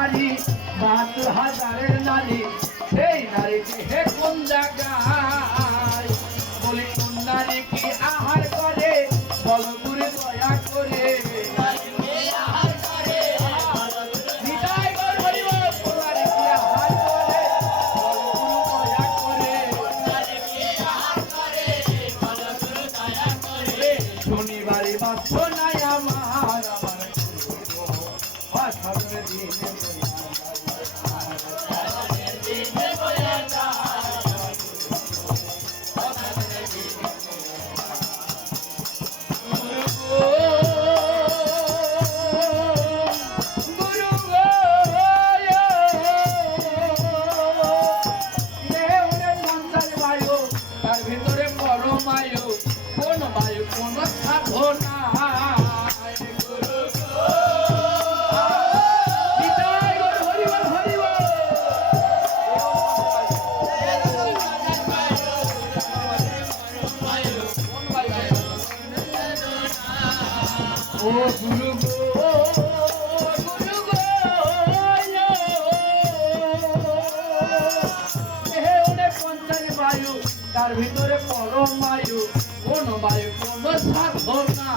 হারি ৭২,০০০ নারী সেই নারীকে হে কোন জায়গায় বলি কোন নারী কি আহার করে বল গুরু দয়া করে শনিবারে বাধ্য নাই আমার অসাধনের দিনে তার ভিতরে পরম আয়ু কোন বায়ু কোন সাধনা ও গুরু গো গুরু গো হে ওরে পঞ্চাশ বায়ু তার ভিতরে পরম বায়ু কোন বায়ু কোন সাধনা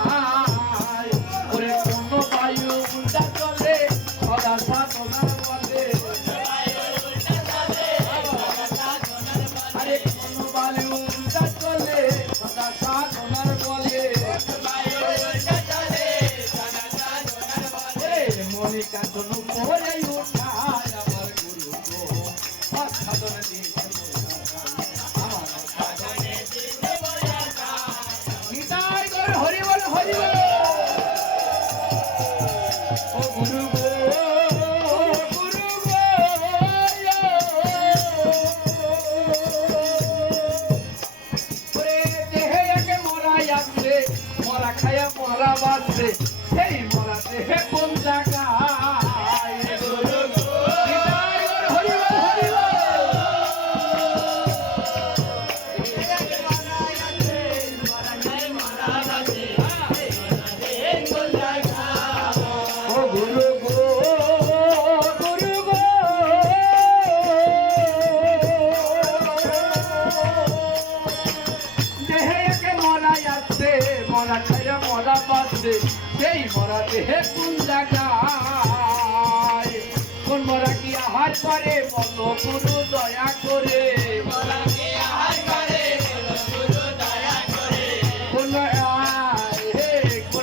ওরে কোন বায়ু উল্টা চলে সদা সাধনার বলে আরে কোন বায়ু উল্টা চলে সদা সাধনার বলে মনিকা কোন পরে উঠায় আমার গুরু গো সাধন দিন হরি বল ও গুরু গো গুরু গো ওরে দেহে একে মরা আসবে মরা খায়া মরা বাঁচবে সেই মরা দেহে কোন জায়গায় গুরু গো হরি বল গুরু গো গুরু গো দেহে একে মরা আসছে মরা খাইয়া মরা বাঁচবে সেই মরা দেহে কোন জায়গায় কোন মরা কি আহার করে বল গুরু দয়া করে মরা কি আহার করে বল গুরু দয়া করে কোন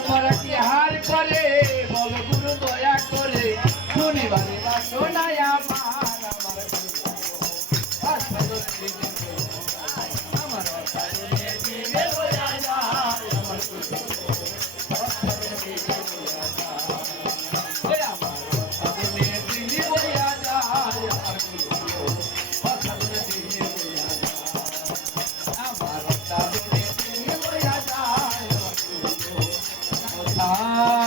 মরা কি আহার করে বল গুরু দয়া করে শনিবারে বাধ্য নাই আমার আমার দিনে বয়া যায় আমার Ah